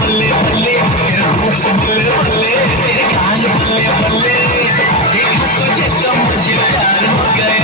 बल्ले बल्ले तेरा रूप से बल्ले बल्ले तेरे गाल बल्ले बल्ले देखा तुझे तो मुझे प्यार हो गया